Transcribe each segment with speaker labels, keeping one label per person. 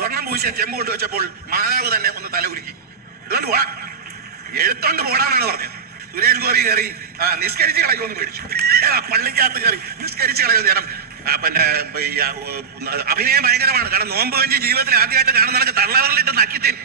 Speaker 1: സ്വർണം പൂശിയ ചെമ്പ് കൊണ്ട് വെച്ചപ്പോൾ മാതാവ് തന്നെ ഒന്ന് തല ഉരുക്കി ഇതുകൊണ്ട് പോടാ എഴുത്തോണ്ട് പോടാന്നാണ് പറഞ്ഞത്. സുരേഷ് ഗോപി കയറി നിസ്കരിച്ച് കളയുമെന്ന് പേടിച്ചു ഏതാ പള്ളിക്കകത്ത് കയറി നിസ്കരിച്ച് കളയുന്ന നേരം പിന്നെ അഭിനയം ഭയങ്കരമാണ്. കാരണം നോമ്പ് വഞ്ചി ജീവിതത്തിൽ ആദ്യമായിട്ട് കാണുന്നവർക്ക് തള്ളവറിലിട്ട് നക്കിത്തേൻ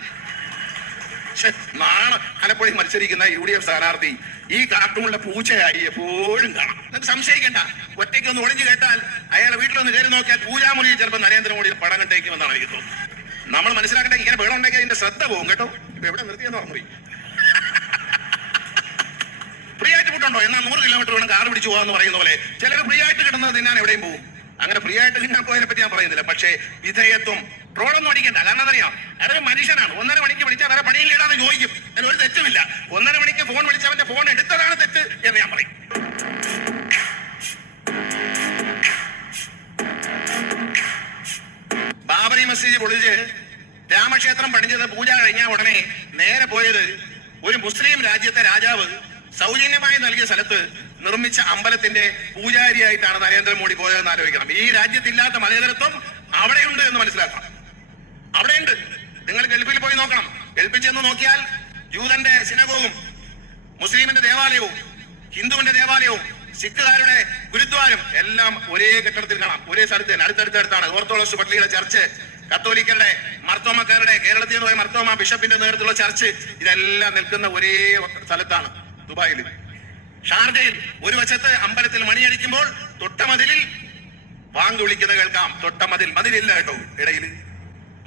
Speaker 1: ശ്ശെ, നാളെ ആലപ്പുഴയിൽ മത്സരിക്കുന്ന യു ഡി എഫ് സ്ഥാനാർത്ഥി ഈ കാർട്ടൂണിലെ പൂച്ചയായി എപ്പോഴും കാണാം. നിങ്ങൾക്ക് സംശയിക്കണ്ട. ഒറ്റയ്ക്ക് ഒന്ന് ഒളിഞ്ഞു കേട്ടാൽ അയാളെ വീട്ടിലൊന്ന് കയറി നോക്കിയാൽ പൂജാമുറിയിൽ ചിലപ്പോൾ നരേന്ദ്രമോദിയുടെ പടം കണ്ടേക്കുമെന്നാണ് എനിക്ക് തോന്നുന്നത്. നമ്മൾ മനസ്സിലാക്കട്ടെ ഇങ്ങനെ വേണം ഉണ്ടെങ്കിൽ അതിന്റെ ശ്രദ്ധ പോകും കേട്ടോ. ഇപ്പൊ എവിടെ നിർത്തിയെന്ന് പോയി ഫ്രീ ആയിട്ട് വിട്ടുണ്ടോ എന്നാൽ നൂറ് കിലോമീറ്റർ വേണം കാർ പിടിച്ചു പോകാന്ന് പറയുന്ന പോലെ. ചിലർ ഫ്രീ ആയിട്ട് കിട്ടുന്നത് തിന്നാൻ എവിടെയും പോകും. അങ്ങനെ ഫ്രീ ആയിട്ട് തിന്നാൻ പോയതിനെ പറ്റി ഞാൻ പറയുന്നില്ല. പക്ഷേ വിധേയത്വം. ട്രോളൊന്നും അടിക്കണ്ട. കാരണം എന്തറിയാം അതൊരു മനുഷ്യനാണ്. ഒന്നര മണിക്ക് വിളിച്ചാൽ വേറെ പണിയില്ലേടാന്ന് ചോദിക്കും. അതിന് ഒരു തെറ്റുമില്ല. സ്ഥലത്ത് നിർമ്മിച്ച അമ്പലത്തിന്റെ പൂജാരിയായിട്ടാണ് നരേന്ദ്രമോദി പോയതെന്ന് ആലോചിക്കണം. ഈ രാജ്യത്തില്ലാത്ത മതേതരത്വം അവിടെയുണ്ട് എന്ന് മനസ്സിലാക്കണം. അവിടെയുണ്ട്. നിങ്ങൾ ഗൾഫിൽ പോയി നോക്കണം. ഗൾഫിൽ ചെന്ന് നോക്കിയാൽ ജൂതന്റെ സിനഗോഗും മുസ്ലിമിന്റെ ദേവാലയവും ഹിന്ദുവിന്റെ ദേവാലയവും സിഖുകാരുടെ ഗുരുദ്വാരം എല്ലാം ഒരേ കെട്ടിടത്തിൽ കാണാം. ഒരേ സ്ഥലത്ത് തന്നെ. അടുത്തടുത്തടുത്താണ്. ഓർത്തഡോക്സ് പള്ളിയുടെ ചർച്ച് കത്തോലിക്കരുടെ മർത്തോമക്കാരുടെ കേരളത്തിൽ നിന്ന് പോയ മർത്തോമ ബിഷപ്പിന്റെ നേതൃത്വത്തിലുള്ള ചർച്ച് ഇതെല്ലാം നിൽക്കുന്ന ഒരേ സ്ഥലത്താണ് ദുബായിൽ. ഷാർജയിൽ ഒരു വശത്ത് അമ്പലത്തിൽ മണിയടിക്കുമ്പോൾ തൊട്ടമതിലിൽ വാങ്ക് വിളിക്കുന്ന കേൾക്കാം. തൊട്ടമതിൽ. മതിലില്ല കേട്ടോ. ഇടയിൽ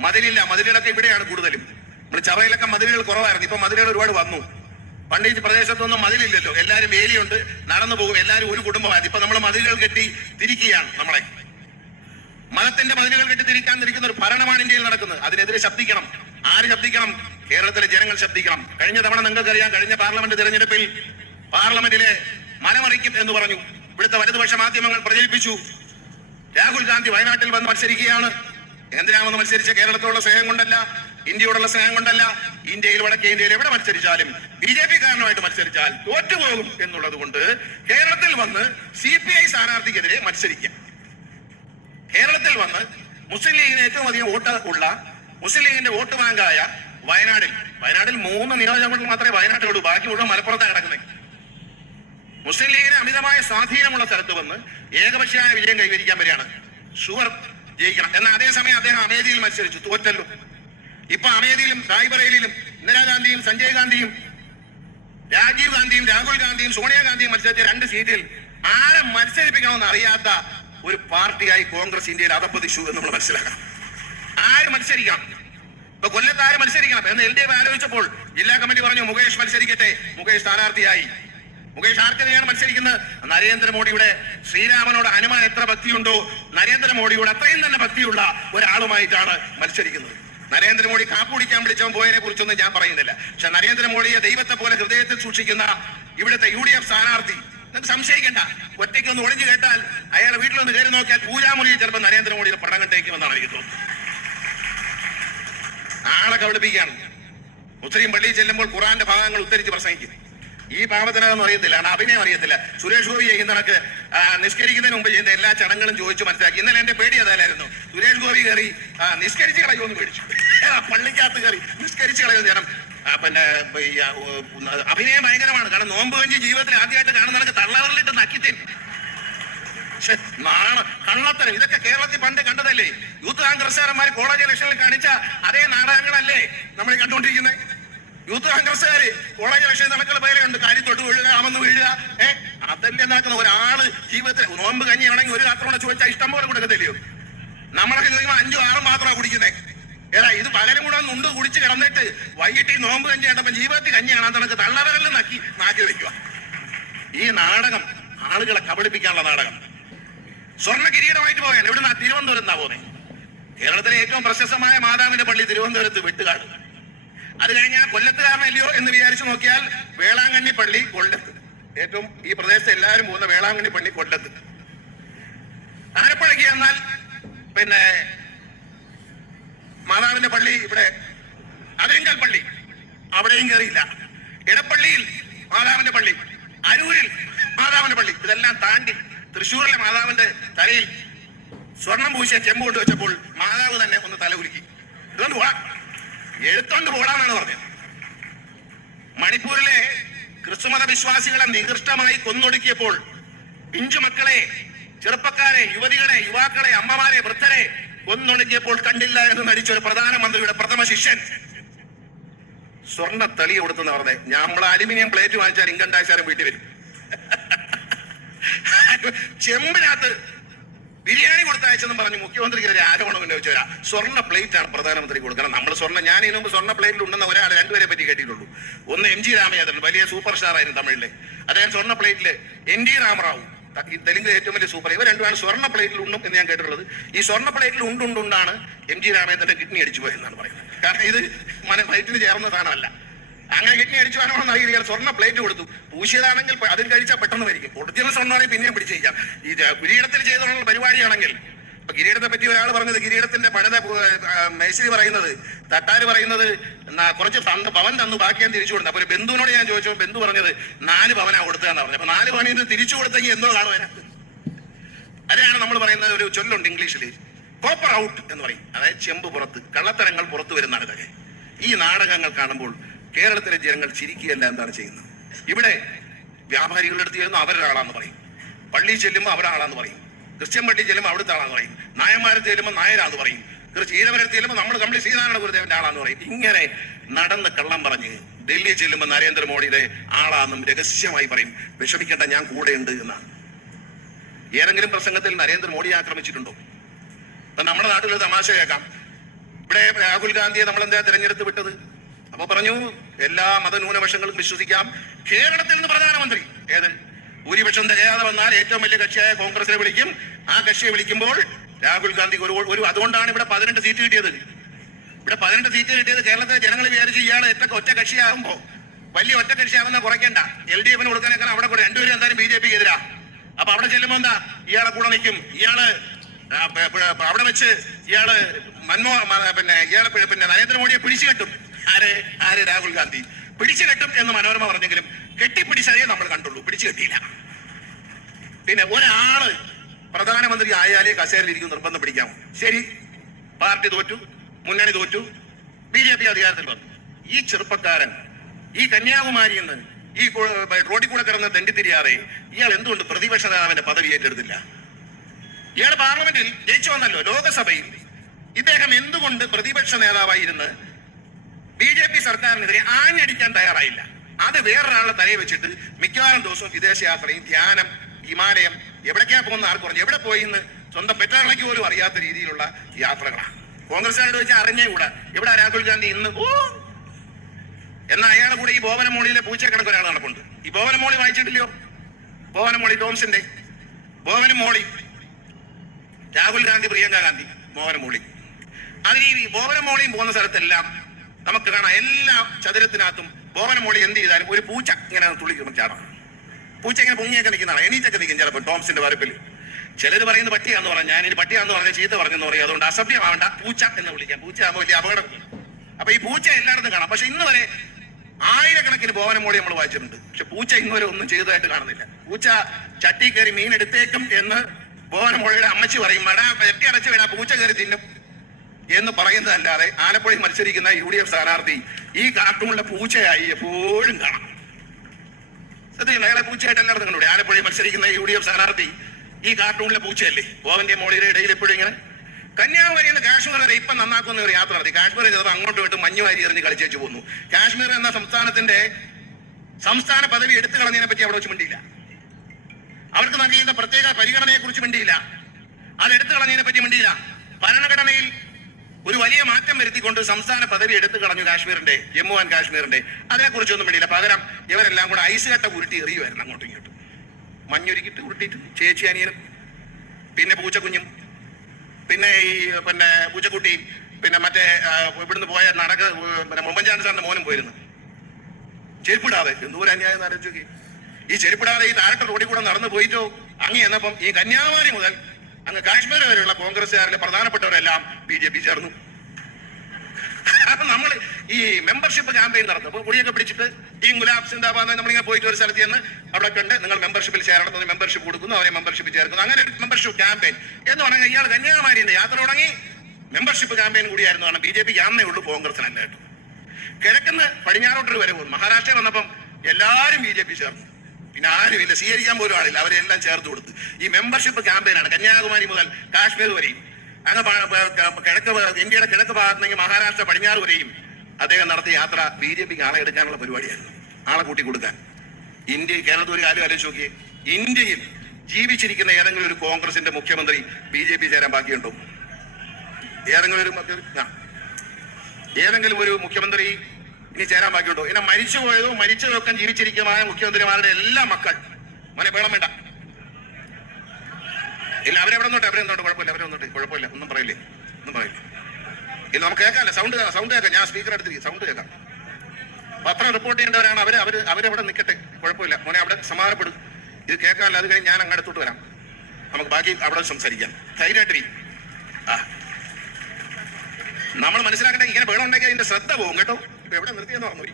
Speaker 1: മതിലില്ല. മതിലുകളൊക്കെ ഇവിടെയാണ് കൂടുതലും. നമ്മൾ ചവയിലൊക്കെ മതിലുകൾ കുറവായിരുന്നു. ഇപ്പൊ മതിലുകൾ ഒരുപാട് വന്നു. പണ്ട് ഈ പ്രദേശത്തൊന്നും മതിലില്ലല്ലോ. എല്ലാരും വേലിയുണ്ട്. നടന്നു പോകും. എല്ലാരും ഒരു കുടുംബമായിരുന്നു. ഇപ്പൊ നമ്മൾ മതിലുകൾ കെട്ടി തിരിക്കുകയാണ് നമ്മളെ. മതത്തിന്റെ മതിലുകൾ കെട്ടി തിരിക്കാൻ തിരിക്കുന്ന ഒരു ഭരണമാണ് ഇന്ത്യയിൽ നടക്കുന്നത്. അതിനെതിരെ ശബ്ദിക്കണം. ആര് ശബ്ദിക്കണം? കേരളത്തിലെ ജനങ്ങൾ ശബ്ദിക്കണം. കഴിഞ്ഞ തവണ നിങ്ങൾക്കറിയാം. കഴിഞ്ഞ പാർലമെന്റ് തെരഞ്ഞെടുപ്പിൽ പാർലമെന്റിലെ മലമറിക്കും എന്ന് പറഞ്ഞു. ഇവിടുത്തെ വലതുപക്ഷ മാധ്യമങ്ങൾ പ്രചരിപ്പിച്ചു. രാഹുൽ ഗാന്ധി വയനാട്ടിൽ വന്ന് മത്സരിക്കുകയാണ്. എന്തിനാണെന്ന് മത്സരിച്ച കേരളത്തോടുള്ള സ്നേഹം കൊണ്ടല്ല ഇന്ത്യയോടുള്ള സ്നേഹം കൊണ്ടല്ല ഇന്ത്യയിൽ വടക്കേ ഇന്ത്യയിൽ എവിടെ മത്സരിച്ചാലും ബി ജെ പി കാരണമായിട്ട് മത്സരിച്ചാൽ തോറ്റുപോകും എന്നുള്ളത് കൊണ്ട് കേരളത്തിൽ വന്ന് സി പി ഐ സ്ഥാനാർത്ഥിക്കെതിരെ മത്സരിക്കാം. കേരളത്തിൽ വന്ന് മുസ്ലിം ലീഗിന് ഏറ്റവും അധികം വോട്ട് ഉള്ള മുസ്ലിം ലീഗിന്റെ വോട്ട് ബാങ്കായ വയനാടിൽ. വയനാട്ടിൽ മൂന്ന് നിയോജകമണ്ഡലം മാത്രമേ വയനാട്ടിലുള്ളൂ. ബാക്കി മുഴുവൻ മലപ്പുറത്താണ് കിടക്കുന്നത്. മുസ്ലിം ലീഗിന് അമിതമായ സ്വാധീനമുള്ള സ്ഥലത്ത് വന്ന് ഏകപക്ഷീയമായ വിജയം കൈവരിക്കാൻ വരികയാണ്. ഷുവർ ജയിക്കണം. എന്നാൽ അതേസമയം അദ്ദേഹം അമേധിയിൽ മത്സരിച്ചു. തോറ്റല്ലോ. ഇപ്പൊ അമേധിയിലും റായ്ബറേലിയിലും ഇന്ദിരാഗാന്ധിയും സഞ്ജയ് ഗാന്ധിയും രാജീവ് ഗാന്ധിയും രാഹുൽ ഗാന്ധിയും സോണിയാഗാന്ധിയും മത്സരിച്ച രണ്ട് സീറ്റിൽ ആരെ മത്സരിപ്പിക്കണമെന്ന് അറിയാത്ത ഒരു പാർട്ടിയായി കോൺഗ്രസ് ഇന്ത്യയിൽ അതപ്പതിച്ചു എന്ന് നമ്മൾ മനസ്സിലാക്കണം. ആര് മത്സരിക്കാം ഇപ്പൊ കൊല്ലത്ത് ആര് മത്സരിക്കണം? എന്ന് എൽ ഡി എഫ് ആലോചിച്ചപ്പോൾ ജില്ലാ കമ്മിറ്റി പറഞ്ഞു മുകേഷ് മത്സരിക്കട്ടെ. മുകേഷ് സ്ഥാനാർത്ഥിയായി. മുകേഷ് ആർക്കെതിരെയാണ് മത്സരിക്കുന്നത്? നരേന്ദ്രമോദിയുടെ ശ്രീരാമനോട് ഹനുമാൻ എത്ര ഭക്തിയുണ്ടോ? നരേന്ദ്രമോദിയോട് അത്രയും തന്നെ ഭക്തിയുള്ള ഒരാളുമായിട്ടാണ് മത്സരിക്കുന്നത്. നരേന്ദ്രമോദി കാപ്പുടിക്കാൻ വിളിച്ചവൻ പോയതിനെ കുറിച്ചൊന്നും ഞാൻ പറയുന്നില്ല. പക്ഷെ നരേന്ദ്രമോദിയെ ദൈവത്തെ പോലെ ഹൃദയത്തിൽ സൂക്ഷിക്കുന്ന ഇവിടുത്തെ യു ഡി എഫ് സ്ഥാനാർത്ഥി സംശയിക്കണ്ട. ഒറ്റയ്ക്ക് ഒന്ന് ഒളിഞ്ഞു കേട്ടാൽ അയാളെ വീട്ടിലൊന്ന് കയറി നോക്കിയാൽ പൂജാമുറിയിൽ ചിലപ്പോൾ നരേന്ദ്രമോദിയുടെ പടം കണ്ടേക്കുമെന്നാണ് എനിക്ക് തോന്നുന്നത്. ആളെ കബളിപ്പിക്കുകയാണ്. മുസ്ലിം പള്ളിയിൽ ചെല്ലുമ്പോൾ ഖുറാന്റെ ഭാഗങ്ങൾ ഉദ്ധരിച്ച് പ്രസംഗിക്കും. ഈ പാപത്തിനകം അറിയത്തില്ല. അഭിനയം അറിയത്തില്ല. സുരേഷ് ഗോപി ചെയ്യുന്ന കണക്ക് നിഷ്കരിക്കുന്നതിന് മുമ്പ് ചെയ്യുന്ന എല്ലാ ചടങ്ങുകളും ചോദിച്ചു മനസ്സിലാക്കി. ഇന്നലെ എന്റെ പേടി അതല്ലായിരുന്നു. സുരേഷ് ഗോപി കയറി നിഷ്കരിച്ച് കളയുമെന്ന് പേടിച്ചു. പള്ളിക്കകത്ത് കയറി നിഷ്കരിച്ച് കളയുമെന്ന് നേരം പിന്നെ അഭിനയം ഭയങ്കരമാണ്. കാരണം നോമ്പ് കഴിഞ്ഞ് ജീവിതത്തിൽ ആദ്യമായിട്ട് കാണുന്ന കണക്ക് തള്ളവറിലിട്ട് നക്കിത്തേ നാണ കള്ളത്തരം. ഇതൊക്കെ കേരളത്തിൽ പണ്ട് കണ്ടതല്ലേ? യൂത്ത് കോൺഗ്രസ്സുകാരന്മാർ കോളേജ് ഇലക്ഷനിൽ കാണിച്ച അതേ നാടകങ്ങളല്ലേ നമ്മൾ കണ്ടുകൊണ്ടിരിക്കുന്നത് യൂത്ത് കോൺഗ്രസ്സുകാര് കോളേജ് ഇലക്ഷൻ നടക്കുന്ന പേര് കണ്ട് കാര്യം തൊട്ട് വീഴുക അമന്ന് വീഴുക. ഏ അതല്ലേ നടക്കുന്ന? ഒരാൾ ജീവിതത്തിൽ നോമ്പ് കഞ്ഞിയാണെങ്കിൽ ഒരു കാത്രം കൂടെ ചോദിച്ചാൽ ഇഷ്ടം പോലെ കൊടുക്കത്തില്ലയോ? നമ്മളൊക്കെ ചോദിക്കുമ്പോൾ അഞ്ചും ആറും മാത്രമാണ് കുടിക്കുന്നത് ഏതാ ഇത് പകരം കൂടെ ഉണ്ട് കുടിച്ച് കിടന്നിട്ട് വൈകിട്ട് ഈ നോമ്പ് കഞ്ഞി കണ്ടപ്പോ ജീവിതത്തിൽ കഞ്ഞിയാണ് അതൊക്കെ തള്ളവരെല്ലാം നക്കി നാക്കി ഈ നാടകം ആളുകളെ കബളിപ്പിക്കാനുള്ള നാടകം. സ്വർണ കിരീടമായിട്ട് പോകാൻ നിന്നാ തിരുവനന്തപുരം എന്നാ പോകുന്നത് കേരളത്തിലെ ഏറ്റവും പ്രശസ്തമായ മാതാവിന്റെ പള്ളി തിരുവനന്തപുരത്ത് വെട്ടുകാട്. അത് കഴിഞ്ഞാൽ കൊല്ലത്തുകാരനല്ലയോ എന്ന് വിചാരിച്ചു നോക്കിയാൽ വേളാങ്കണ്ണി പള്ളി കൊല്ലത്ത്. ഏറ്റവും ഈ പ്രദേശത്ത് എല്ലാവരും പോകുന്ന വേളാങ്കണ്ണി പള്ളി കൊല്ലത്ത്. ആലപ്പുഴയ്ക്ക് എന്നാൽ പിന്നെ മാതാവിന്റെ പള്ളി ഇവിടെ അതിരിങ്കൽ പള്ളി. അവിടെയും കയറിയില്ല ഇടപ്പള്ളിയിൽ മാതാവിന്റെ പള്ളി. അരൂരിൽ മാതാവിന്റെ പള്ളി. ഇതെല്ലാം താണ്ടി തൃശ്ശൂരിലെ മാതാവിന്റെ തലയിൽ സ്വർണം പൂശിയ ചെമ്പ് കൊണ്ടുവച്ചപ്പോൾ മാതാവ് തന്നെ ഒന്ന് തല ഉരുക്കി പോടാ എഴുത്തോണ്ട് പോടാന്നാണ് പറഞ്ഞത്. മണിപ്പൂരിലെ ക്രിസ്തുമത വിശ്വാസികളെ നികൃഷ്ടമായി കൊന്നൊടുക്കിയപ്പോൾ പിഞ്ചു മക്കളെ ചെറുപ്പക്കാരെ യുവതികളെ യുവാക്കളെ അമ്മമാരെ വൃദ്ധരെ കൊന്നൊടുക്കിയപ്പോൾ കണ്ടില്ല എന്ന് നടിച്ച ഒരു പ്രധാനമന്ത്രിയുടെ പ്രഥമ ശിഷ്യൻ. സ്വർണ തളി കൊടുത്തെന്ന് പറഞ്ഞത് നമ്മൾ അലുമിനിയം പ്ലേറ്റ് വാങ്ങിച്ചാൽ ഇൻകം ടാക്സ് വീട്ടിൽ വരും. ചെമ്പിനകത്ത് ബിരിയാണി കൊടുത്തയച്ചെന്നും പറഞ്ഞു മുഖ്യമന്ത്രിക്കെതിരെ ആരോപണം ഉന്നയിച്ചവരാ സ്വർണ പ്ലേറ്റ് ആണ് പ്രധാനമന്ത്രി കൊടുക്കണം. നമ്മൾ സ്വർണ ഞാൻ ഇതിനു സ്വർണ പ്ലേറ്റിൽ ഉണ്ടെന്ന ഒരാൾ രണ്ടുപേരെ പറ്റി കേട്ടിട്ടുള്ളൂ. ഒന്ന് എം ജി രാമചന്ദ്രൻ വലിയ സൂപ്പർ സ്റ്റാർ ആയിരുന്നു തമിഴിലെ. അദ്ദേഹം സ്വർണ പ്ലേറ്റിൽ എൻ ഡി രാമറാവു തെലുങ്കിലെ ഏറ്റവും വലിയ സൂപ്പർ ഇവർ രണ്ടുമാണ് സ്വർണ പ്ലേറ്റിൽ ഉണ്ടും എന്ന് ഞാൻ കേട്ടിട്ടുള്ളത്. ഈ സ്വർണ പ്ലേറ്റിൽ ഉണ്ടുണ്ടാണ് എം ജി രാമേന്ദ്രന്റെ കിഡ്നി അടിച്ചു പോയെന്നാണ് പറയുന്നത്. കാരണം ഇത് മന ഫ്ലൈറ്റിന് ചേർന്ന സാധനമല്ല. അങ്ങനെ കിഡ്നി അടിച്ചു പോകാനോന്ന് അറിയില്ല സ്വർണ പ്ലേറ്റ് കൊടുത്തു. പൂശിയതാണെങ്കിൽ അതിൽ കഴിച്ചാൽ പെട്ടെന്ന് മരിക്കും. ഒറിജിനൽ സ്വർണമാണെങ്കിൽ പിന്നെയും പിടിച്ചേക്കാം ഈ കിരീടത്തിൽ ചെയ്തുള്ള പരിപാടിയാണെങ്കിൽ ഇപ്പൊ കിരീടത്തെ പറ്റി ഒരാൾ പറഞ്ഞത് കിരീടത്തിന്റെ പണിത മേശരി പറയുന്നത് തട്ടാര് പറയുന്നത് കുറച്ച് തന്ന് പവൻ തന്നു ബാക്കി ഞാൻ തിരിച്ചു കൊടുത്തു. അപ്പൊ ഒരു ബന്ധുവിനോട് ഞാൻ ചോദിച്ചു ബന്ധു പറഞ്ഞത് നാല് പവനാ കൊടുത്തതെന്ന് പറഞ്ഞു അപ്പൊ നാല് പവനിൽ തിരിച്ചു കൊടുത്തെങ്കിൽ എന്തോ കാണും അതിനാണ് നമ്മൾ പറയുന്നത് ഒരു ചൊല്ലുണ്ട് ഇംഗ്ലീഷിൽ. കോപ്പർ ഔട്ട് എന്ന് പറയും. അതായത് ചെമ്പ് പുറത്ത് കള്ളത്തരങ്ങൾ പുറത്തു വരുന്നതാണ് ഇതൊക്കെ ഈ നാടകങ്ങൾ കാണുമ്പോൾ കേരളത്തിലെ ജനങ്ങൾ ചിരിക്കുകയല്ല എന്താണ് ചെയ്യുന്നത്? ഇവിടെ വ്യാപാരികളുടെ അടുത്ത് ചെല്ലുമ്പോൾ അവരൊരാളാന്ന് പറയും. പള്ളി ചെല്ലുമ്പോൾ അവരാളാന്ന് പറയും. ക്രിസ്ത്യൻ പള്ളി ചെല്ലുമ്പോൾ അവിടുത്തെ ആളാന്ന് പറയും. നായന്മാരെ ചെല്ലുമ്പോൾ നായരാന്ന് പറയും. ഈഴവരത്ത് ചെല്ലുമ്പോൾ നമ്മൾ നമ്മൾ ശ്രീനാരായണ ഗുരുദേവന്റെ ആളാന്ന് പറയും. ഇങ്ങനെ നടന്ന് കള്ളം പറഞ്ഞ് ഡൽഹി ചെല്ലുമ്പോൾ നരേന്ദ്രമോദിയുടെ ആളാന്നും രഹസ്യമായി പറയും. വിഷമിക്കേണ്ട ഞാൻ കൂടെയുണ്ട് എന്നാണ്. ഏതെങ്കിലും പ്രസംഗത്തിൽ നരേന്ദ്രമോദി ആക്രമിച്ചിട്ടുണ്ടോ? ഇപ്പൊ നമ്മുടെ നാട്ടിൽ തമാശ കേൾക്കാം. ഇവിടെ രാഹുൽ ഗാന്ധിയെ നമ്മൾ എന്താ തിരഞ്ഞെടുത്ത് വിട്ടത്? അപ്പൊ പറഞ്ഞു എല്ലാ മതന്യൂനപക്ഷങ്ങളും വിശ്വസിക്കാം. കേരളത്തിൽ നിന്ന് പ്രധാനമന്ത്രി. ഏത്? ഭൂരിപക്ഷം തികയാതെ വന്നാൽ ഏറ്റവും വലിയ കക്ഷിയായ കോൺഗ്രസിനെ വിളിക്കും. ആ കക്ഷിയെ വിളിക്കുമ്പോൾ രാഹുൽ ഗാന്ധിക്ക് ഒരു ഒരു അതുകൊണ്ടാണ് ഇവിടെ പതിനെട്ട് സീറ്റ് കിട്ടിയത്. ഇവിടെ പതിനെട്ട് സീറ്റ് കിട്ടിയത് കേരളത്തിലെ ജനങ്ങൾ വിചാരിച്ച് ഇയാൾ ഒറ്റ ഒറ്റ കക്ഷിയാകുമ്പോ. വലിയ ഒറ്റ കക്ഷിയാകുന്ന കുറയ്ക്കണ്ട. എൽ ഡി എഫിന് കൊടുക്കാനേക്കാൾ അവിടെ രണ്ടുപേരും എന്തായാലും ബി ജെ പിക്ക് എതിരാ അപ്പൊ അവിടെ ചെല്ലുമ്പോ എന്താ? ഇയാളെ കൂടെ നിൽക്കും ഇയാൾ അവിടെ വെച്ച് ഇയാൾ മൻമോ പിന്നെ ഇയാളെ പിന്നെ നരേന്ദ്രമോദിയെ പിടിച്ചു കെട്ടും. ആര്? ആരെ? രാഹുൽ ഗാന്ധി. പിടിച്ചു കെട്ടും എന്ന് മനോരമ പറഞ്ഞെങ്കിലും കെട്ടിപ്പിടിച്ചതേ നമ്മൾ കണ്ടുള്ളൂ. പിടിച്ചു കെട്ടിയില്ല. പിന്നെ ഒരാൾ പ്രധാനമന്ത്രി ആയാലേ കസേരയിൽ ഇരിക്കും നിർബന്ധം പിടിക്കാമോ ശരി. പാർട്ടി തോറ്റു മുന്നണി തോറ്റു ബി ജെ പി അധികാരത്തിൽ വന്നു. ഈ ചെറുപ്പക്കാരൻ ഈ കന്യാകുമാരി നിന്ന് ഈ റോഡിൽ കൂടെ കിടന്ന് തെണ്ടിത്തിരിയാതെ ഇയാൾ എന്തുകൊണ്ട് പ്രതിപക്ഷ നേതാവിന്റെ പദവി ഏറ്റെടുത്തില്ല? ഇയാൾ പാർലമെന്റിൽ ജയിച്ചു വന്നല്ലോ ലോകസഭയിൽ. ഇദ്ദേഹം എന്തുകൊണ്ട് പ്രതിപക്ഷ നേതാവായിരുന്ന് ബി ജെ പി സർക്കാരിനെതിരെ ആഞ്ഞടിക്കാൻ തയ്യാറായില്ല. അത് വേറൊരാളുടെ തലയിൽ വെച്ചിട്ട് മിക്കവാറും ദിവസവും വിദേശയാത്രയും ധ്യാനം ഹിമാലയം എവിടേക്കാ പോകുന്ന ആർക്ക് പറഞ്ഞു എവിടെ പോയി എന്ന് സ്വന്തം പെറ്റാളയ്ക്ക് പോലും അറിയാത്ത രീതിയിലുള്ള യാത്രകളാണ്. കോൺഗ്രസ്സുകാരോട് വെച്ചാൽ അറിഞ്ഞേ കൂടാ. ഇവിടെ രാഹുൽ ഗാന്ധി ഇന്ന്? ഓ! എന്നാൽ അയാളെ കൂടെ ഈ ഭോവനമോളിയിലെ പൂച്ചക്കണക്ക് ഒരാൾ നടപ്പുണ്ട്. ഈ ഭോവനമോളി വായിച്ചിട്ടില്ലയോ? ഭോവനമോളി ടോംസിന്റെ ബോവനമോളി രാഹുൽ ഗാന്ധി പ്രിയങ്ക ഗാന്ധി ബോവനമോളി അതിന് ഈ ഭോവനമോളിയും പോകുന്ന സ്ഥലത്തെല്ലാം നമുക്ക് കാണാം എല്ലാ ചതുരത്തിനകത്തും ബോമന മോളി എന്ത് ചെയ്താലും ഒരു പൂച്ച ഇങ്ങനെ തുള്ളി ചാടാം. പൂച്ച ഇങ്ങനെ പൊങ്ങിയൊക്കെ നിൽക്കുന്നതാണ് എണീറ്റൊക്കെ നിൽക്കും ചിലപ്പോൾ ടോംസിന്റെ വരപ്പിൽ. ചിലർ പറയുന്നത് പട്ടിയാന്ന് പറഞ്ഞു ഞാൻ ഇനി പട്ടിയാന്ന് പറഞ്ഞ ചീത്ത പറഞ്ഞെന്ന് പറയും. അതുകൊണ്ട് അസഭ്യമാവണ്ട പൂച്ച എന്ന് വിളിക്കാം. പൂച്ച ആകുമ്പോൾ വലിയ അപകടം അപ്പൊ ഈ പൂച്ച എല്ലായിടത്തും കാണാം. പക്ഷെ ഇന്ന് വരെ ആയിരക്കണക്കിന് ബോവനമോളി നമ്മൾ വായിച്ചിട്ടുണ്ട്. പക്ഷെ പൂച്ച ഇന്നുവരെ ഒന്നും ചെയ്തതായിട്ട് കാണുന്നില്ല. പൂച്ച ചട്ടി കയറി മീൻ എടുത്തേക്കും എന്ന് ബോവനമോളിയുടെ അമ്മച്ചി പറയും മട ചട്ടി അടച്ചു വീണാ പൂച്ച കയറി തിന്നും. എന്ന് പറയുന്നതല്ലാതെ ആലപ്പുഴയിൽ മത്സരിക്കുന്ന യു ഡി എഫ് സ്ഥാനാർത്ഥി ഈ കാർട്ടൂണിലെ പൂച്ചയായി എപ്പോഴും കാണാം. സത്യം അയാളെ പൂച്ചയായിട്ടല്ല എല്ലായിടത്തും കണ്ടു ആലപ്പുഴയിൽ മത്സരിക്കുന്ന യു ഡി എഫ് സ്ഥാനാർത്ഥി ഈ കാർട്ടൂണിലെ പൂച്ചയല്ലേ? ഗോവന്റെ മോളിയുടെ ഇടയിൽ എപ്പോഴും ഇങ്ങനെ. കന്യാകുമാരിയിൽ നിന്ന് കാശ്മീർ വരെ ഇപ്പം നന്നാക്കുന്ന ഒരു യാത്ര നടത്തി. കാശ്മീർ ചിലപ്പോൾ അങ്ങോട്ട് വിട്ട് മഞ്ഞ് വാരി എറിഞ്ഞ് കളിച്ചേച്ചു പോന്നു. കാശ്മീർ എന്ന സംസ്ഥാനത്തിന്റെ സംസ്ഥാന പദവി എടുത്തു കളഞ്ഞതിനെ പറ്റി അവിടെ വെച്ച് മിണ്ടിയില്ല. അവർക്ക് നൽകിയിരുന്ന പ്രത്യേക പരിഗണനയെ കുറിച്ച് മിണ്ടിയില്ല. അത് എടുത്തു കളഞ്ഞതിനെ പറ്റി മിണ്ടിയില്ല. ഭരണഘടനയിൽ ഒരു വലിയ മാറ്റം വരുത്തിക്കൊണ്ട് സംസ്ഥാന പദവി എടുത്തു കളഞ്ഞു കാശ്മീരിന്റെ ജമ്മു ആൻഡ് കാശ്മീരിന്റെ. അതിനെക്കുറിച്ചൊന്നും വേണ്ടിയില്ല പകരം ഇവരെല്ലാം കൂടെ ഐസ് കട്ട ഉരുട്ടി എറിയുമായിരുന്നു അങ്ങോട്ടും ഇങ്ങോട്ടും. മഞ്ഞുരുക്കിട്ട് ഉരുട്ടിയിട്ട് ചേച്ചി അനിയനും പിന്നെ പൂച്ചക്കുഞ്ഞും പിന്നെ ഈ പിന്നെ പൂച്ചക്കുട്ടിയും പിന്നെ മറ്റേ ഇവിടുന്ന് പോയ നടക്ക് പിന്നെ മുമ്പൻചാണ്ടി സാറിന്റെ മോനും പോയിരുന്നു. ചെരുപ്പിടാതെ എന്തോരം അന്യായം ആലോചിച്ചു ഈ ചെരുപ്പിടാതെ ഈ താഴത്തെ റോഡിൽ കൂടെ നടന്നു പോയിട്ടോ? അങ്ങ് എന്നപ്പം ഈ കന്യാകുമാരി മുതൽ അങ്ങ് കാശ്മീർ വരെയുള്ള കോൺഗ്രസ്സുകാരിലെ പ്രധാനപ്പെട്ടവരെല്ലാം ബി ജെ പി ചേർന്നു. അപ്പൊ നമ്മൾ ഈ മെമ്പർഷിപ്പ് ക്യാമ്പയിൻ നടത്തും അപ്പൊ കുടിയൊക്കെ പിടിച്ചിട്ട് ഈ ഗുലാബ് സിന്ദാബാദ് നമ്മളിങ്ങനെ പോയിട്ട് ഒരു സ്ഥലത്ത് ചെന്ന് അവിടെ കണ്ട് നിങ്ങൾ മെമ്പർഷിപ്പിൽ ചേരണം എന്ന് മെമ്പർഷിപ്പ് കൊടുക്കുന്നു അവരെ മെമ്പർഷിപ്പ് ചേർക്കുന്നു. അങ്ങനെ ഒരു മെമ്പർഷിപ്പ് ക്യാമ്പയിൻ എന്ന് പറഞ്ഞാൽ ഇയാൾ കന്യാകുമാരിയിൽ യാത്ര തുടങ്ങി. മെമ്പർഷിപ്പ് ക്യാമ്പയിൻ കൂടിയായിരുന്നു കാരണം ബി ജെ പിക്ക് അന്നേ ഉള്ളൂ കോൺഗ്രസിനല്ല കേട്ടോ കിഴക്കുന്ന് പടിഞ്ഞാറോട്ടൊരു വരവ് മഹാരാഷ്ട്ര വന്നപ്പം എല്ലാവരും ബി ജെ പി ചേർന്നു. പിന്നെ ആരുമില്ല സ്വീകരിക്കാൻ പോലും ആളില്ല. അവരെല്ലാം ചേർത്ത് കൊടുത്ത്. ഈ മെമ്പർഷിപ്പ് ക്യാമ്പയിനാണ് കന്യാകുമാരി മുതൽ കാശ്മീർ വരെയും. അങ്ങ് പ- പ- ക- കിഴക്ക് ഇന്ത്യയുടെ കിഴക്ക് ഭാഗത്ത് നിന്ന് മഹാരാഷ്ട്ര പടിഞ്ഞാറ് വരെയും അദ്ദേഹം നടത്തിയ യാത്ര ബി ജെ പിക്ക് ആളെ എടുക്കാനുള്ള പരിപാടിയായിരുന്നു. ആളെ കൂട്ടി കൊടുക്കാൻ. ഇന്ത്യ കേരളത്തിൽ ഒരു കാര്യം ആലോചിച്ച് നോക്കിയേ. ഇന്ത്യയിൽ ജീവിച്ചിരിക്കുന്ന ഏതെങ്കിലും ഒരു കോൺഗ്രസിന്റെ മുഖ്യമന്ത്രി ബി ജെ പി ചേരാൻ ബാക്കിയുണ്ടോ? ഏതെങ്കിലും ഒരു. ഏതെങ്കിലും ഒരു മുഖ്യമന്ത്രി ഇനി ചേരാൻ ബാക്കിയുണ്ടോ? ഇനി മരിച്ചു മരിച്ചതൊക്കെ ജീവിച്ചിരിക്കുന്നതായ മുഖ്യമന്ത്രിമാരുടെ എല്ലാ മക്കൾ. മോനെ പേളം വേണ്ട. ഇല്ല അവരെ എവിടെ നോട്ടെ അവരെ നോട്ടെ കുഴപ്പമില്ല അവരെ നോട്ടെ കുഴപ്പമില്ല ഒന്നും പറയില്ലേ? ഒന്നും പറയില്ലേ? ഇല്ല നമുക്ക് കേൾക്കാമല്ലോ. സൗണ്ട് സൗണ്ട് കേൾക്കാം. ഞാൻ സ്പീക്കർ എടുത്ത് സൗണ്ട് കേൾക്കാം. പത്രം റിപ്പോർട്ട് ചെയ്യേണ്ടവരാണ് അവർ. അവർ അവരവിടെ നിൽക്കട്ടെ കുഴപ്പമില്ല. മോനെ അവിടെ സമാധാനപ്പെടും. ഇത് കേൾക്കാമല്ലോ. അത് കഴിഞ്ഞ് ഞാൻ അങ്ങടുത്തോട്ട് വരാം. നമുക്ക് ബാക്കി അവിടെ സംസാരിക്കാം. ധൈര്യമായിട്ട് ആ. നമ്മൾ മനസ്സിലാക്കേണ്ട ഇങ്ങനെ വേണം ഉണ്ടെങ്കിൽ അതിന്റെ ശ്രദ്ധ പോകും കേട്ടോ? ഇപ്പൊ എവിടെ നിർത്തിയെന്ന് പറഞ്ഞു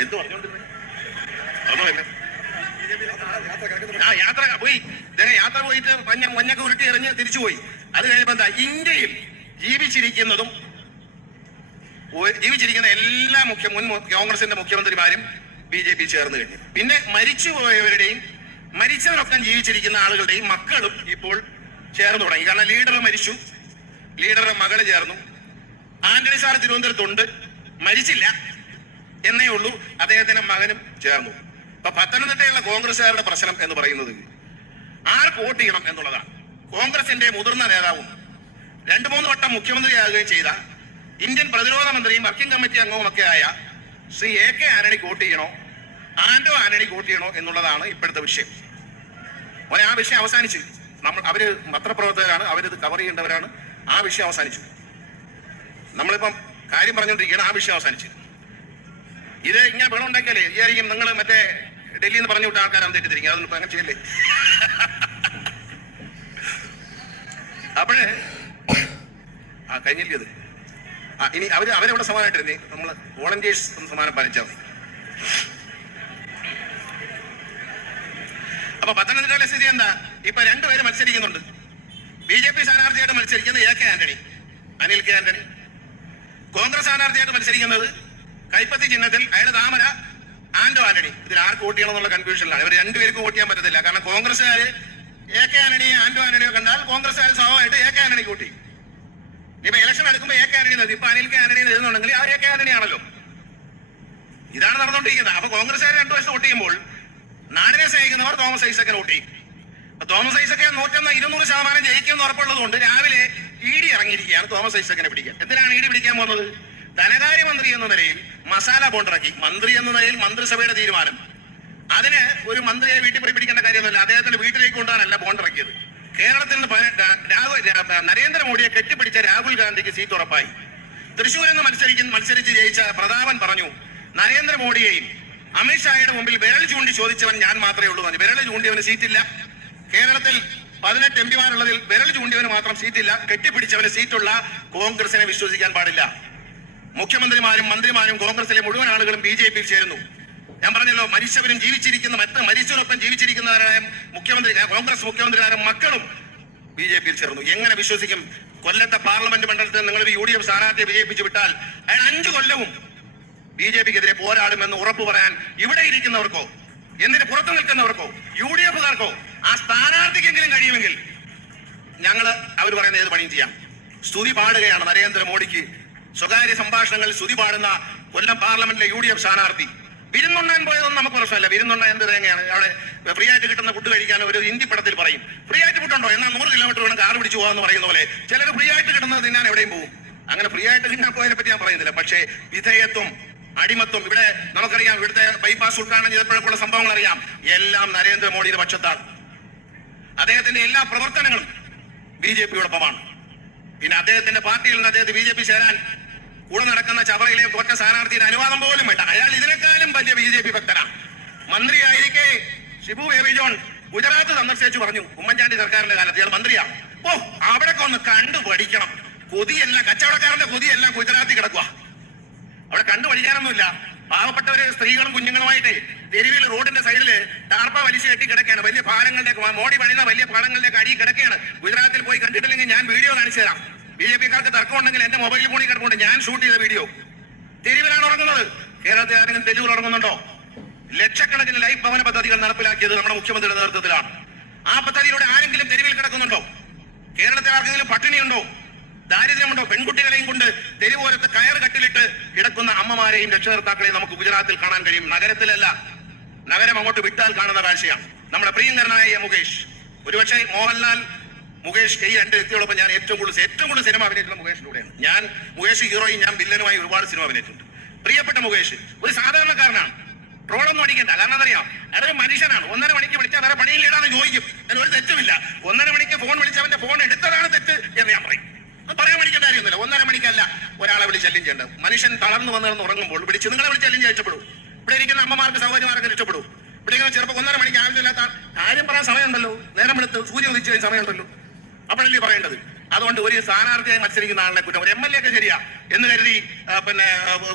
Speaker 1: എന്ത് പറഞ്ഞോണ്ടിരുന്നേ? ആ യാത്ര പോയി. ഇദ്ദേഹം യാത്ര പോയിട്ട് മഞ്ഞ മഞ്ഞൊക്കെ ഉരുട്ടി എറിഞ്ഞ് തിരിച്ചു പോയി. അത് കഴിഞ്ഞപ്പോ എന്താ ഇന്ത്യയിൽ ജീവിച്ചിരിക്കുന്നതും ജീവിച്ചിരിക്കുന്ന എല്ലാ മുഖ്യ മുൻ കോൺഗ്രസിന്റെ മുഖ്യമന്ത്രിമാരും ബി ജെ പി ചേർന്ന് കഴിഞ്ഞു. പിന്നെ മരിച്ചുപോയവരുടെയും മരിച്ചവരൊക്കെ ജീവിച്ചിരിക്കുന്ന ആളുകളുടെയും മക്കളും ഇപ്പോൾ ചേർന്ന് തുടങ്ങി. കാരണം ലീഡർ മരിച്ചു. ലീഡറുടെ മകൾ ചേർന്നു. ആന്റണി സാർ തിരുവനന്തപുരത്തുണ്ട്. മരിച്ചില്ല. എന്നേ ഉള്ളൂ. അദ്ദേഹത്തിന്റെ മകനും ചേർന്നു. അപ്പൊ പത്തനംതിട്ടയുള്ള കോൺഗ്രസുകാരുടെ പ്രശ്നം എന്ന് പറയുന്നത് ആർക്ക് വോട്ട് ചെയ്യണം എന്നുള്ളതാണ്. കോൺഗ്രസിന്റെ മുതിർന്ന നേതാവും രണ്ടു മൂന്ന് വട്ടം മുഖ്യമന്ത്രിയാകുകയും ചെയ്ത ഇന്ത്യൻ പ്രതിരോധ മന്ത്രിയും വർക്കിംഗ് കമ്മിറ്റി അംഗവുമൊക്കെ ആയ Shri A K Antony vote ചെയ്യണോ? ആന്റോ ആന്റണി വോട്ട് ചെയ്യണോ എന്നുള്ളതാണ് ഇപ്പോഴത്തെ വിഷയം. ഒരേ ആ വിഷയം അവസാനിച്ചു. നമ്മൾ അവർ പത്രപ്രവർത്തകരാണ് അവരിത് കവർ ചെയ്യേണ്ടവരാണ്. ആ വിഷയം അവസാനിച്ചു. നമ്മളിപ്പം കാര്യം പറഞ്ഞുകൊണ്ടിരിക്കുകയാണ് ആ വിഷയം അവസാനിച്ചു. ഇത് ഇങ്ങനെ വെള്ളം ഉണ്ടാക്കിയാലേ വിചാരിക്കും നിങ്ങൾ മറ്റേ ഡൽഹിയിൽ നിന്ന് പറഞ്ഞു വിട്ട ആൾക്കാരാണ് തെറ്റിദ്ധരിക്കുക അതൊന്നും അങ്ങനെ ചെയ്യല്ലേ? അപ്പോഴേ ആ കഴിഞ്ഞില്ലേ അത് ആ ഇനി അവർ അവരവിടെ സമാനമായിട്ടിരുന്നേ നമ്മൾ വോളണ്ടിയേഴ്സ് സമാനം പാലിച്ചാൽ മതി. അപ്പൊ പത്തനംതിട്ടയിലെ സ്ഥിതി എന്താ? ഇപ്പൊ രണ്ടുപേര് മത്സരിക്കുന്നുണ്ട്. ബി ജെ പി സ്ഥാനാർത്ഥിയായിട്ട് മത്സരിക്കുന്നത് A K Antony Anil K Antony. Congress സ്ഥാനാർത്ഥിയായിട്ട് മത്സരിക്കുന്നത് കൈപ്പത്തി ചിഹ്നത്തിൽ അയാൾ താമര ആന്റോ ആന്റണി. ഇതിൽ ആർക്ക് വോട്ട് ചെയ്യണം എന്നുള്ള കൺഫ്യൂഷനിലാണ് ഇവർ രണ്ടുപേർക്കും വോട്ട് ചെയ്യാൻ പറ്റത്തില്ല. കാരണം കോൺഗ്രസ്സുകാര് എ കെ ആന്റണി ആന്റോ ആന്റണിയോ കണ്ടാൽ കോൺഗ്രസ്സുകാർ സ്വഭാവമായിട്ട് എ കെ ആന്റണി കൂട്ടി ഇപ്പൊ ഇലക്ഷൻ എടുക്കുമ്പോൾ എ കെ ആന്റണി നിർത്തി ഇപ്പൊ അനിൽ കെ ആന്റണി എഴുതുന്നുണ്ടെങ്കിൽ ആ എ കെ ആന്റണി ആണല്ലോ ഇതാണ് നടന്നുകൊണ്ടിരിക്കുന്നത്. അപ്പൊ കോൺഗ്രസ്സുകാർ രണ്ടു വശത്ത് വോട്ട് ചെയ്യുമ്പോൾ നാടിനെ സ്നേഹിക്കുന്നവർ തോമസ് ഐസക്കിന് ചെയ്യും തോമസ് ഐസക്ക് നൂറ്റൊന്ന് ഇരുന്നൂറ് ശതമാനം ജയിക്കുമെന്ന് ഉറപ്പുള്ളത് കൊണ്ട് രാവിലെ ഇ ഡി ഇറങ്ങിയിരിക്കുകയാണ് തോമസ് ഐസക്കിനെ പിടിക്കാൻ. എന്തിനാണ് ഇ ഡി പിടിക്കാൻ പോകുന്നത്? ധനകാര്യമന്ത്രി എന്ന നിലയിൽ മസാല ബോണ്ടിറക്കി മന്ത്രി എന്ന നിലയിൽ മന്ത്രിസഭയുടെ തീരുമാനം. അതിന് ഒരു മന്ത്രിയെ വീട്ടിൽ പോയി പിടിക്കേണ്ട കാര്യമൊന്നുമില്ല. അദ്ദേഹത്തിന്റെ വീട്ടിലേക്ക് കൊണ്ടുപോകാനല്ല ബോണ്ടിറക്കിയത് കേരളത്തിൽ നിന്ന് നരേന്ദ്രമോദിയെ കെട്ടിപ്പിടിച്ച രാഹുൽ ഗാന്ധിക്ക് സീറ്റ് ഉറപ്പായി. തൃശ്ശൂരിൽ നിന്ന് മത്സരിക്കുന്ന മത്സരിച്ച് ജയിച്ച പ്രതാപൻ പറഞ്ഞു നരേന്ദ്രമോദിയെയും അമിത്ഷായുടെ മുമ്പിൽ വിരൽ ചൂണ്ടി ചോദിച്ചവൻ ഞാൻ മാത്രമേ ഉള്ളൂ. വിരൽ ചൂണ്ടിയവന് സീറ്റില്ല. കേരളത്തിൽ പതിനെട്ട് എം പിമാരുള്ളതിൽ വിരൽ ചൂണ്ടിയവന് മാത്രം സീറ്റില്ല. കെട്ടിപ്പിടിച്ചവന് സീറ്റുള്ള കോൺഗ്രസിനെ വിശ്വസിക്കാൻ പാടില്ല. മുഖ്യമന്ത്രിമാരും മന്ത്രിമാരും കോൺഗ്രസിലെ മുഴുവൻ ആളുകളും ബി ജെ പിയിൽ ചേരുന്നു. ഞാൻ പറഞ്ഞല്ലോ മനുഷ്യവരും ജീവിച്ചിരിക്കുന്ന മറ്റ് മരിച്ചവരൊപ്പം ജീവിച്ചിരിക്കുന്നവരായ മുഖ്യമന്ത്രി കോൺഗ്രസ് മുഖ്യമന്ത്രിമാരും മക്കളും ബി ജെ പിയിൽ ചേർന്നു. എങ്ങനെ വിശ്വസിക്കും? കൊല്ലത്തെ പാർലമെന്റ് മണ്ഡലത്തിൽ നിങ്ങൾ ഒരു യു ഡി എഫ് സ്ഥാനാർത്ഥിയെ വിജയിപ്പിച്ചു വിട്ടാൽ അയാൾ അഞ്ചു കൊല്ലവും ബി ജെ പിക്കെതിരെ പോരാടുമെന്ന് ഉറപ്പു പറയാൻ ഇവിടെ ഇരിക്കുന്നവർക്കോ എന്തിന് പുറത്തു നിൽക്കുന്നവർക്കോ യു ഡി എഫുകാർക്കോ ആ സ്ഥാനാർത്ഥിക്കെങ്കിലും കഴിയുമെങ്കിൽ ഞങ്ങൾ അവർ പറയുന്ന ഏത് പണിയും ചെയ്യാം. സ്തുതി പാടുകയാണ് നരേന്ദ്രമോദിക്ക്. സ്വകാര്യ സംഭാഷണങ്ങളിൽ സ്തുതി പാടുന്ന കൊല്ലം പാർലമെന്റിലെ യു ഡി എഫ് സ്ഥാനാർത്ഥി. വിരുന്നുണ്ണാൻ പോയതൊന്നും നമുക്ക് പ്രശ്നമല്ല. വിരുന്നുണ്ണ എന്ത് തേങ്ങയാണ്? അവിടെ ഫ്രീ ആയിട്ട് കിട്ടുന്ന ഫുഡ് കഴിക്കാൻ ഒരു ഹിന്ദി പടത്തിൽ പറയും. ഫ്രീ ആയിട്ട് ഫുഡ് ഉണ്ടോ എന്നാൽ നൂറ് കിലോമീറ്റർ വേണം കാർ പിടിച്ചു പോകാന്ന് പറയുന്ന പോലെ ചിലർ ഫ്രീ ആയിട്ട് കിട്ടുന്നത് തിന്നാൻ എവിടെയും പോകും. അങ്ങനെ ഫ്രീ ആയിട്ട് കിട്ടാൻ പോയതിനെ പറ്റി ഞാൻ പറയുന്നില്ല. പക്ഷേ വിധേയത്വം അടിമത്വം. ഇവിടെ നമുക്കറിയാം ഇവിടുത്തെ ബൈപ്പാസ് ഉദ്ഘാടനം ചെയ്തപ്പോഴൊക്കെയുള്ള സംഭവങ്ങൾ അറിയാം. എല്ലാം നരേന്ദ്രമോദിയുടെ പക്ഷത്താണ്. അദ്ദേഹത്തിന്റെ എല്ലാ പ്രവർത്തനങ്ങളും ബി ജെ പിയോടൊപ്പമാണ്. പിന്നെ അദ്ദേഹത്തിന്റെ പാർട്ടിയിൽ നിന്ന് അദ്ദേഹത്തെ ബി ജെ പി ചേരാൻ കൂടെ നടക്കുന്ന ചവറയിലെ ഒറ്റ സ്ഥാനാർത്ഥിയുടെ അനുവാദം പോലും വേണ്ട. അയാൾ ഇതിനേക്കാളും വലിയ ബി ജെ പി ഭക്തനാണ്. മന്ത്രിയായിരിക്കെ ഷിബു ബേബി ജോൺ ഗുജറാത്ത് സന്ദർശിച്ചു പറഞ്ഞു ഉമ്മൻചാണ്ടി സർക്കാരിന്റെ കാലത്ത് ഇയാൾ മന്ത്രിയാണ്. ഓ അവിടെ ഒന്ന് കണ്ടു പഠിക്കണം കൊതിയെല്ലാം കച്ചവടക്കാരന്റെ കൊതിയെല്ലാം ഗുജറാത്തിൽ കിടക്കുക അവിടെ കണ്ടു പഠിക്കാനൊന്നുമില്ല പാവപ്പെട്ടവര് സ്ത്രീകളും കുഞ്ഞുങ്ങളുമായിട്ട് തെരുവിൽ റോഡിന്റെ സൈഡിൽ ടാർപ്പ വലിച്ചു കെട്ടി കിടക്കുകയാണ്. വലിയ പാലങ്ങളുടെ മോടി പണിയുന്ന വലിയ പാലങ്ങളുടെ അടി കിടക്കുകയാണ്. ഗുജറാത്തിൽ പോയി കണ്ടിട്ടില്ലെങ്കിൽ ഞാൻ വീഡിയോ കാണിച്ചു തരാം. ബി ജെ പിക്കാർക്ക് തർക്കമുണ്ടെങ്കിൽ എന്റെ മൊബൈൽ ഫോണിൽ കിടപ്പുണ്ട്. ഞാൻ ഷൂട്ട് ചെയ്ത വീഡിയോ. തെരുവിലാണ് ഉറങ്ങുന്നത്. കേരളത്തിൽ ആരെങ്കിലും തെരുവിൽ ഉറങ്ങുന്നുണ്ടോ? ലക്ഷക്കണക്കിന് ലൈഫ് ഭവന പദ്ധതികൾ നടപ്പിലാക്കിയത് നമ്മുടെ മുഖ്യമന്ത്രിയുടെ നേതൃത്വത്തിലാണ്. ആ പദ്ധതിയിലൂടെ ആരെങ്കിലും തെരുവിൽ കിടക്കുന്നുണ്ടോ? കേരളത്തിൽ ആർക്കെങ്കിലും പട്ടിണിയുണ്ടോ? ദാരിദ്ര്യമുണ്ടോ. പെൺകുട്ടികളെയും കൊണ്ട് തെരുവോരത്ത് കയർ കട്ടിലിട്ട് കിടക്കുന്ന അമ്മമാരെയും രക്ഷകർത്താക്കളെയും നമുക്ക് ഗുജറാത്തിൽ കാണാൻ കഴിയും. നഗരത്തിലല്ല നഗരം അങ്ങോട്ട് വിട്ടാൽ കാണുന്ന കാഴ്ചയാണ്. നമ്മുടെ പ്രിയങ്കരനായ മുകേഷ്. ഒരുപക്ഷെ മോഹൻലാൽ മുകേഷ് ഈ രണ്ട് വ്യക്തികളൊപ്പം ഞാൻ ഏറ്റവും കൂടുതൽ ഏറ്റവും കൂടുതൽ സിനിമ അഭിനയിച്ചിട്ടുള്ള മുകേഷിലൂടെയാണ് ഞാൻ മുകേഷ് ഹീറോയും ഞാൻ വില്ലനുമായി ഒരുപാട് സിനിമ അഭിനയിച്ചിട്ടുണ്ട്. പ്രിയപ്പെട്ട മുകേഷ് ഒരു സാധാരണക്കാരനാണ്. ട്രോളൊന്നും അടിക്കണ്ട. കാരണം അതറിയാം അതൊരു മനുഷ്യനാണ്. ഒന്നര മണിക്ക് വിളിച്ചാൽ വേറെ പണിയില്ലേടാന്ന് ചോദിക്കും. അതിന് ഒരു തെറ്റുമില്ല. ഒന്നര മണിക്ക് ഫോൺ വിളിച്ചവന്റെ ഫോൺ എടുത്തതാണ് തെറ്റ് എന്ന് ഞാൻ പറയും. പറയാൻ മണിക്കേണ്ട കാര്യമൊന്നുമില്ല. ഒന്നര മണിക്കല്ല ഒരാളെ വിളിച്ച് ശല്യം ചെയ്യേണ്ടത്. മനുഷ്യൻ തളർന്നു വന്നു ഉറങ്ങുമ്പോൾ വിളിച്ച് നിങ്ങളെ വിളിച്ച് ശല്യം ചെയ്യപ്പെടും. ഇവിടെ ഇരിക്കുന്ന അമ്മമാർക്ക് സൗകര്യമാർക്ക് രക്ഷപ്പെടും. ഇവിടെ ഇങ്ങനെ ചെറുപ്പം ഒന്നര മണിക്ക് ആവശ്യമില്ലാത്ത കാര്യം പറയാൻ സമയമുണ്ടല്ലോ. നേരം എടുത്ത് സൂര്യ ഉദിച്ചു കഴിഞ്ഞ സമയമുണ്ടല്ലോ. അപ്പോഴല്ലേ പറയേണ്ടത്? അതുകൊണ്ട് ഒരു സ്ഥാനാർത്ഥിയായി മത്സരിക്കുന്ന ആളിനെ കുറ്റം. ഒരു എം എൽ എ ഒക്കെ ശരിയാ. എന്ന് കരുതി പിന്നെ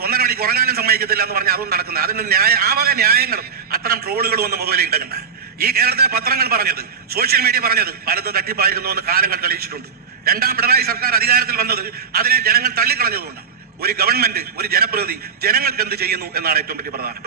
Speaker 1: ഒന്നര മണിക്ക് ഉറങ്ങാനും സമ്മതിക്കത്തില്ല എന്ന് പറഞ്ഞാൽ അതും നടക്കുന്നത് അതിന് ന്യായ ആ വക ന്യായങ്ങളും അത്തരം ട്രോളുകളും ഒന്നും മുതലേ ഇടകണ്ട ഈ കേരളത്തിലെ പത്രങ്ങൾ പറഞ്ഞത് സോഷ്യൽ മീഡിയ പറഞ്ഞത് പലതും തട്ടിപ്പായിരുന്നു എന്ന് കാലങ്ങൾ തെളിയിച്ചിട്ടുണ്ട്. രണ്ടാം പിണറായി സർക്കാർ അധികാരത്തിൽ വന്നത് അതിനെ ജനങ്ങൾ തള്ളിക്കളഞ്ഞതുകൊണ്ടാണ്. ഒരു ഗവൺമെന്റ് ഒരു ജനപ്രതിനിധി ജനങ്ങൾക്ക് എന്ത് ചെയ്യുന്നു എന്നാണ് ഏറ്റവും വലിയ പ്രധാനം.